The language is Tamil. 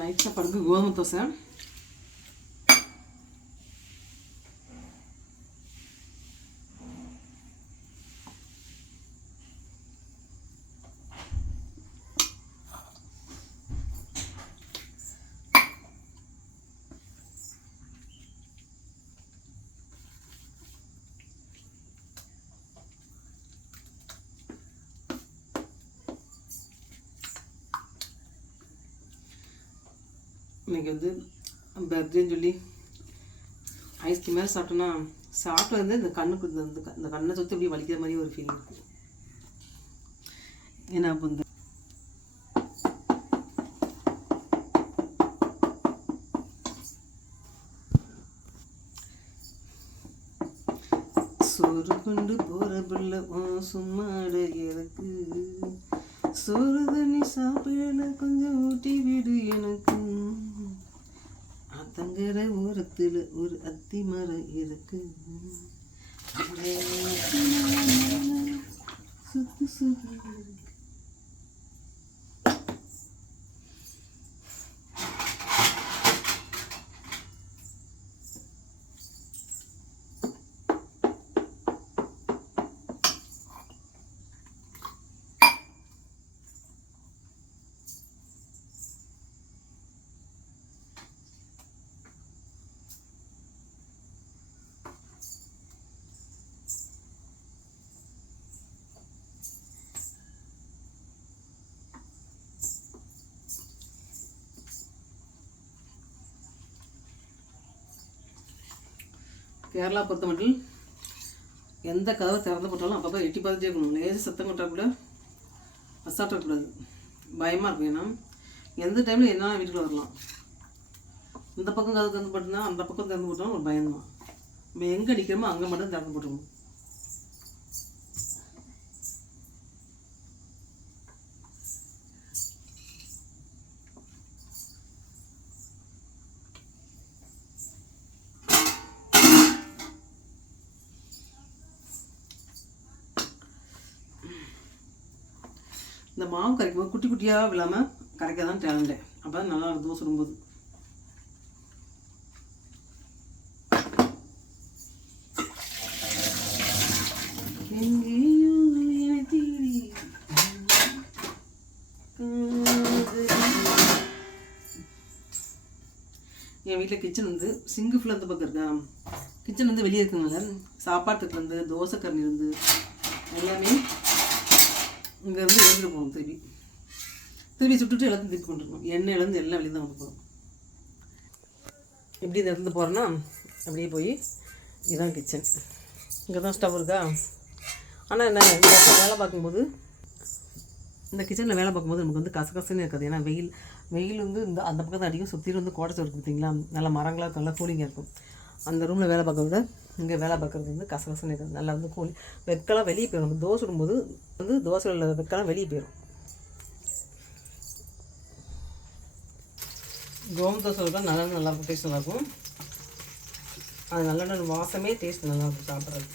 நைட் சாப்பாடுக்கு கோதுமை தோசை. இன்றைக்கி வந்து பர்த்டேன்னு சொல்லி ஐஸ்கிரீம் மாதிரி சாப்பிட்டோன்னா சாப்பிட்டு வந்து இந்த கண்ணுக்கு இந்த கண்ணை சுற்றி இப்படி வலிக்கிற மாதிரி ஒரு ஃபீலிங் இருக்குது. ஏன்னா அப்போ இந்த சோறு கொண்டு போகிற பிள்ளை சும்மாட எனக்கு சோறு தண்ணி சாப்பிடல கொஞ்சம் ஊட்டி விடு எனக்கு அத்தங்கிற ஓரத்தில் ஒரு அத்தி மரம் இருக்கு சுத்து சுத்து கேரளா பொறுத்த மட்டும் எந்த கதவை திறந்து போட்டாலும் அப்பப்போ எட்டி பார்த்துட்டே இருக்கணும். லேசாக சத்தம் போட்டால் கூட அசாட்டக்கூடாது, பயமாக இருக்கும். ஏன்னா எந்த டைமில் என்ன வீட்டுக்குள்ள வரலாம். இந்த பக்கம் கதவு திறந்து போட்டுனா அந்த பக்கம் திறந்து போட்டாலும் ஒரு பயம்தான். நம்ம எங்கே அடிக்கிறோமோ அங்கே மட்டும் திறந்து போட்டுக்கணும். இந்த மாவு கரைக்கும் போது குட்டி குட்டியாக விழாமல் கரைக்க தான் டேலண்ட்டு. அப்போ தான் நல்லா தோசை சுடும்போது. என் வீட்டில் கிச்சன் வந்து சிங்கு ஃபுல்லாக அந்த பக்கம் இருக்கா. கிச்சன் வந்து வெளியே இருக்குங்கள, சாப்பாட்டுலேருந்து தோசை கரண்டிலேருந்து எல்லாமே இங்கேருந்து எழுந்துட்டு போகணும். திருப்பி சுட்டுட்டு எல்லாத்தையும் திருப்பி கொண்டு இருக்கணும். எண்ணெயிலேருந்து எல்லாம் வெளியே தான் கொண்டு போகணும். எப்படி இந்த இடத்துல போகிறோன்னா அப்படியே போய் இதுதான் கிச்சன். இங்கே தான் ஸ்டவ் இருக்கா. ஆனால் என்ன இந்த வேலை பார்க்கும்போது இந்த கிச்சனில் வேலை பார்க்கும்போது நமக்கு வந்து கசகசன்னு இருக்காது. ஏன்னா வெயில் வந்து இந்த அந்த பக்கத்தை அடிக்கும். சுற்றிலும் வந்து கோடை சோறு பார்த்தீங்களா, நல்லா மரங்களாக இருக்கும், நல்லா கூலிங்காக இருக்கும். அந்த ரூமில் வேலை பார்க்கறத இங்கே வேலை பார்க்குறது வந்து கசகசன்னு இருக்காது. நல்லா வந்து கூலி வெக்கலாம் வெளியே போயிடும். நம்ம தோசை விடும்போது வந்து தோசையில் வெக்கலாம் வெளியே போயிடும். கோம் தோசை தான் நல்லாயிருக்கும், டேஸ்ட் நல்லாயிருக்கும். அது நல்லெண்ணெய் வாசமே டேஸ்ட் நல்லாயிருக்கும் சாப்பிட்றது.